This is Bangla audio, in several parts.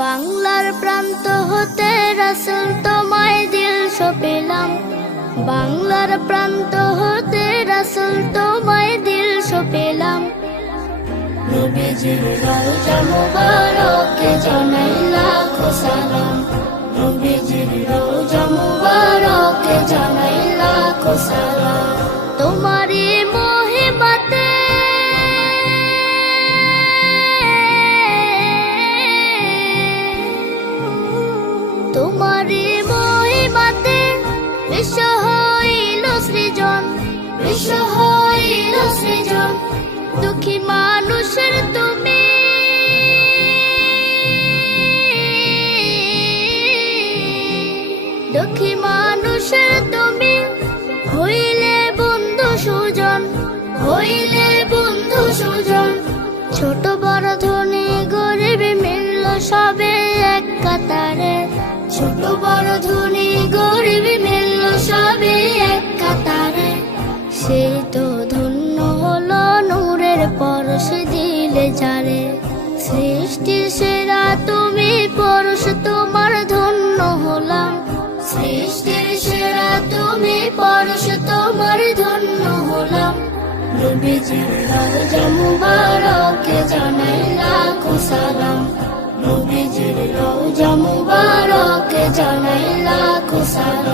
বাংলার প্রান্ত হতে রাসুল তোমায় দিল সপেলাম বাংলার প্রান্ত হতে রাসুল তোমায় দিল সপেলাম নবীজির রওজা মুবারকে জানাই লাখো দুঃখী মানুষের তুমি। দুঃখী মানুষের তুমি, হইলে বন্ধু সুজন, হইলে বন্ধু সুজন। ছোট বড় ধনী গরিব মিলল সবে এক কাতারে। ছোট বড় ধনী গরিব পরশ দিলে যারে, সৃষ্টির সেরা তুমি পরশ তোমার ধন্য হলাম। সৃষ্টির সেরা তুমি পরশ তোমার ধন্য হলাম। নবীজির রওজা মুবারকে জানাই লাখো সালাম। নবীজির রওজা মুবারকে জানাই লাখো সালাম।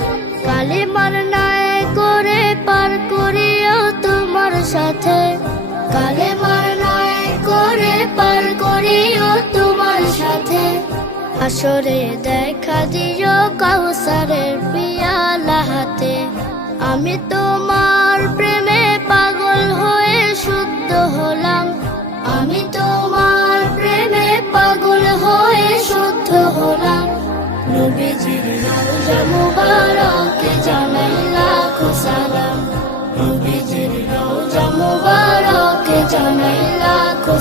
আসরে দেখা দিও কাউসারের পিয়ালা হাতে। আমি তোমার প্রেমে পাগল হয়ে শুদ্ধ হলাম। আমি তোমার প্রেমে পাগল হয়ে শুদ্ধ হলাম। নবীজির রওজা মুবারকে জানাই লাখো সালাম নবীজির রওজা মুবারকে জানাই লাখো